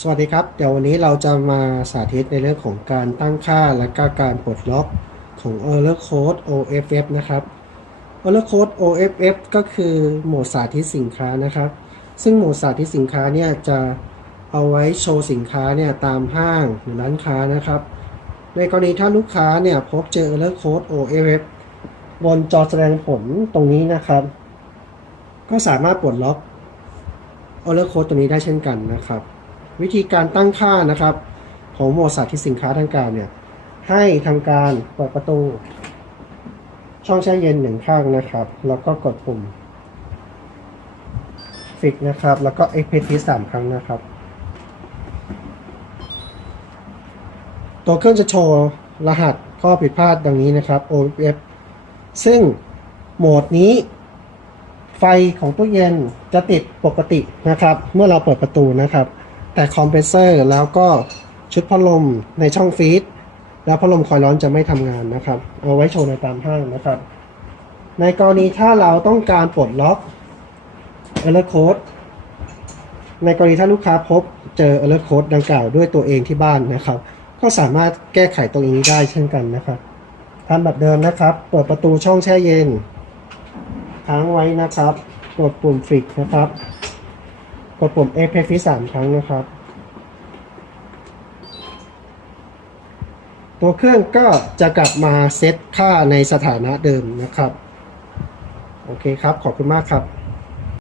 สวัสดีครับ เดี๋ยววันนี้เราจะมาสาธิตในเรื่องของการตั้งค่าและก็การปลดล็อกของ Error Code OFF นะครับ Error Code OFF ก็คือโหมดสาธิตสินค้านะครับ ซึ่งโหมดสาธิตสินค้าเนี่ยจะเอาไว้โชว์สินค้าเนี่ยตามห้างหรือร้านค้านะครับ ในกรณีถ้าลูกค้าเนี่ยพบเจอ Error Code OFF บนจอแสดงผลตรงนี้นะครับ ก็สามารถปลดล็อก Error Code ตัวนี้ได้เช่นกันนะครับ วิธีการตั้งค่านะครับ ของโหมดสาธิตสินค้าทางการเนี่ยให้ทำการเปิดประตู ช่องแช่เย็นหนึ่งข้างนะครับ แล้วก็กดปุ่มฟิกนะครับ แล้วก็ e x p r e s s สามครั้งนะครับ ตัวเครื่องจะโชว์รหัสข้อผิดพลาดดังนี้นะครับ OFF ซึ่งโหมดนี้ไฟของตู้เย็นจะติดปกตินะครับ เมื่อเราเปิดประตูนะครับ แต่คอมเพรสเซอร์แล้วก็ชุดพัดลมในช่องฟีดแล้วพัดลมคอยร้อนจะไม่ทำงานนะครับ เอาไว้โชว์ในตามห้างนะครับ ในกรณีถ้าเราต้องการปลดล็อก Error Code ในกรณีถ้าลูกค้าพบเจอ Error Code ดังกล่าวด้วยตัวเองที่บ้านนะครับ ก็สามารถแก้ไขตรงนี้ได้เช่นกันนะครับทำแบบเดิมนะครับ เปิดประตูช่องแช่เย็นค้างไว้นะครับ กดปุ่มฟิกนะครับ กดปุ่ม a p ฟิสามครั้งนะครับ ตัวเครื่องก็จะกลับมาเซตค่าในสถานะเดิมนะครับ โอเคครับ ขอบคุณมากครับ